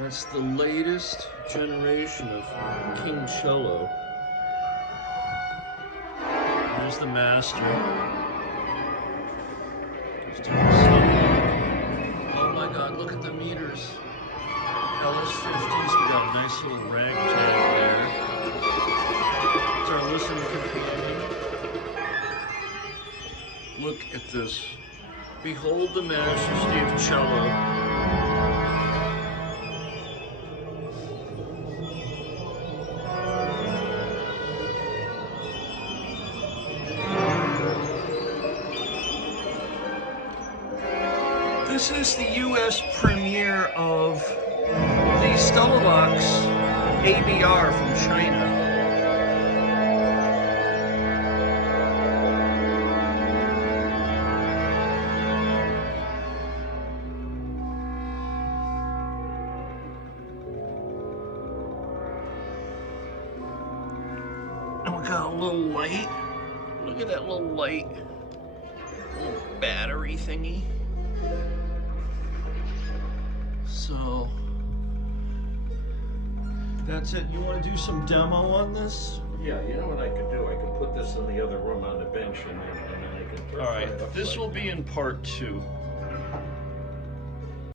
That's the latest generation of King Cello. There's the master. Just doing some. Oh my God, look at the meters. LS50s, we got a nice little ragtag there. It's our listening companion. Look at this. Behold the majesty of cello. This is the US premiere of the Stellamaster ABR from China. And we got a little light. Look at that little light. Little battery thingy. So that's it. You want to do some demo on this? Yeah, you know what I could do? I could put this in the other room on the bench and then I could... All right, this will be in part 2.